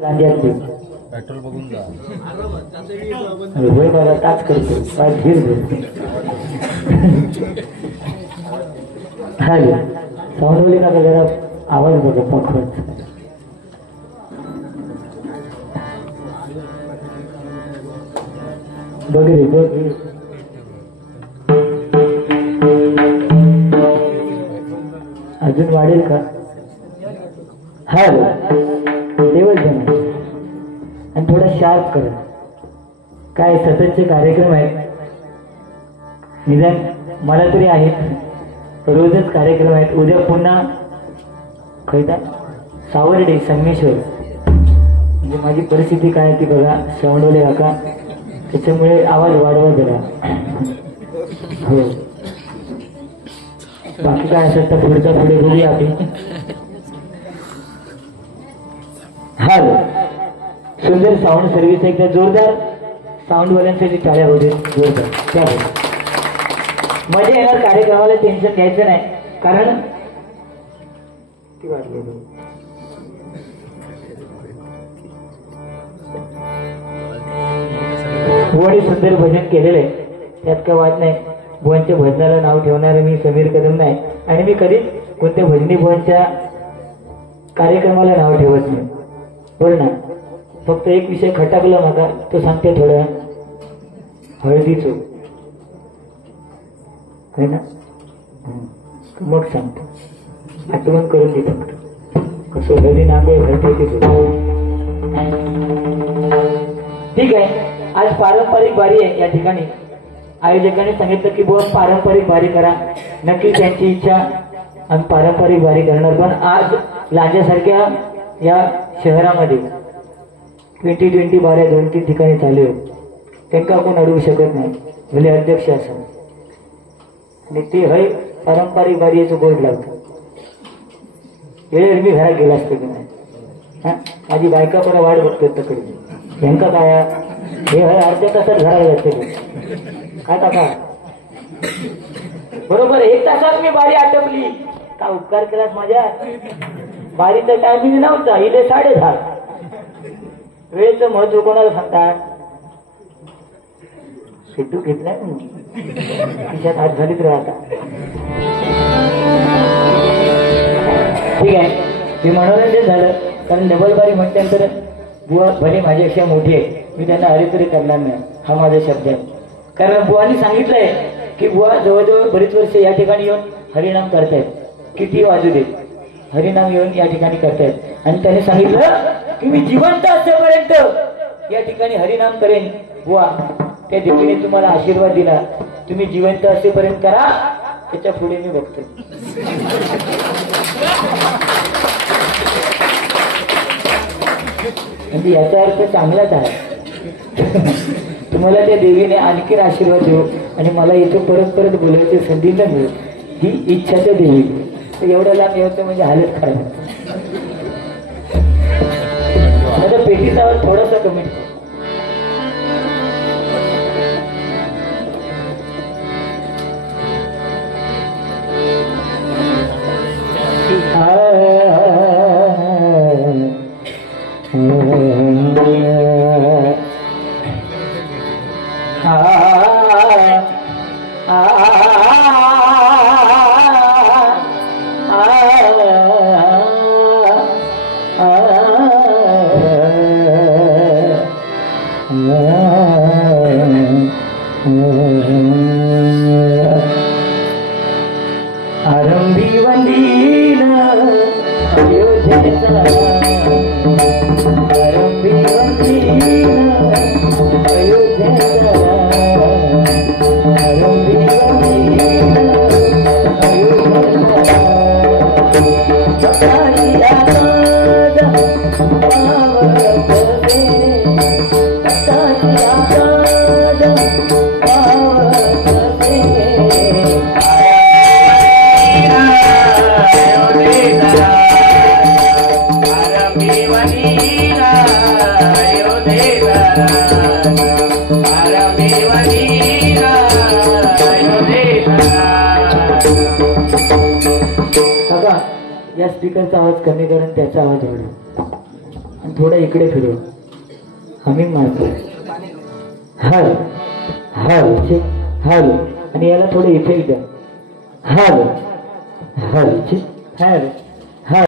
Petrol बघून जा. होय बघा ताच करतो काय धीर हॅलो सावंतवाडी का जरा आवाज बघा पखरच. बघे बघे अजून वाढेल का? हॅलो देवच जण आणि थोडा शार्प करा. काय सततचे कार्यक्रम आहेत, निदान मला तरी आहेत, रोजच कार्यक्रम आहेत. उद्या पुन्हा खैता सावर्डे संगमेश्वर, म्हणजे माझी परिस्थिती काय ती बघा श्रवणवले काका, त्याच्यामुळे आवाज वाढवा जरा. हो बाकी काय असेल तर पुढच्या पुढे बघूया आपण. हॅलो सुंदर साऊंड सर्व्हिस एकदा जोरदार साऊंडवाल्यांसाठी टाळ्या होते जोरदार. त्यामुळे मजा येणार कार्यक्रमाला, टेन्शन घ्यायचं नाही. कारण बुवाने सुंदर भजन केलेलं आहे, त्यात काय वाद नाही. बुवांच्या भजनाला नाव ठेवणारे मी समीर कदम नाही, आणि मी कधीच कोणत्या भजनी बुवांच्या कार्यक्रमाला नाव ठेवत नाही. बरं ना, फक्त एक विषय खटाकला नका, तो सांगते थोड्या हळदीचो है ना, मग सांगतो, आठवण करून देतो. कसं हळदी नांगोळ घडते ठीक आहे. आज पारंपरिक वारी आहे या ठिकाणी. आयोजकांनी सांगितलं की बुवा पारंपरिक वारी करा. नक्की त्यांची इच्छा, आम्ही पारंपरिक वारी करणार. पण आज लांजासारख्या या शहरामध्ये 2020 वाऱ्या 2-3 ठिकाणी चालू आहे. त्यांना आपण अडवू शकत नाही, भले अध्यक्ष असं. आणि ते हय पारंपरिक वारीचं बोर्ड लावतात. वेळेवर मी घरात गेला असतो की नाही, माझी बायका पण वाट बघतो तकडे. यांका काय हे हय अर्ध्या तासात घराला जाते काय टाका. बरोबर 1 तासात मी बारी आटपली. का उपकार केलास माझ्या? बारीचा टायमिंग नव्हता, इथे 10:30. वेळेचं महत्व कोणाला सांगतात? सिद्धू घेतलाय तिच्यात हात घालीत राहता. ठीक आहे, मी मनोरंजन झालं. कारण डबल बारी म्हटल्यानंतर बुवा भले माझ्यापेक्षा मोठी आहे, मी त्यांना हरितरी करणार नाही, हा माझा शब्द आहे. कारण बुवानी सांगितलंय की बुवा जवळजवळ बरीच वर्ष या ठिकाणी येऊन हरिनाम करतायत. किती वाजू देत हरिनाम येऊन या ठिकाणी करतायत. आणि त्याने सांगितलं की मी जिवंत असेपर्यंत या ठिकाणी हरिनाम करेन. बुवा त्या देवीने तुम्हाला आशीर्वाद दिला, तुम्ही जिवंत असेपर्यंत करा, त्याच्या पुढे मी बघतो. म्हणजे याचा अर्थ चांगलाच आहे. तुम्हाला त्या देवीने आणखी आशीर्वाद देऊ आणि मला इथं परत परत बोलायची संधी न मिळेल, ही इच्छा त्या देवी. एवढ्या लांब यायचं म्हणजे हालत खराब. आता पेटीचा आवाज थोडासा कमी. आरंभी वंदीन अयोध्येचा, आरंभी वंदीन अयोध्येचा, आरंभी वंदीन अयोध्येचा. सकाळी आकाश पावते, सकाळी आकाश पावते. या स्पीकरचा आवाज कमी करून त्याचा आवाज वाढव. आणि थोडं इकडे फिरू आम्ही मारतो हल हल हल आणि याला थोडं इफेक्ट द्या हल हल हल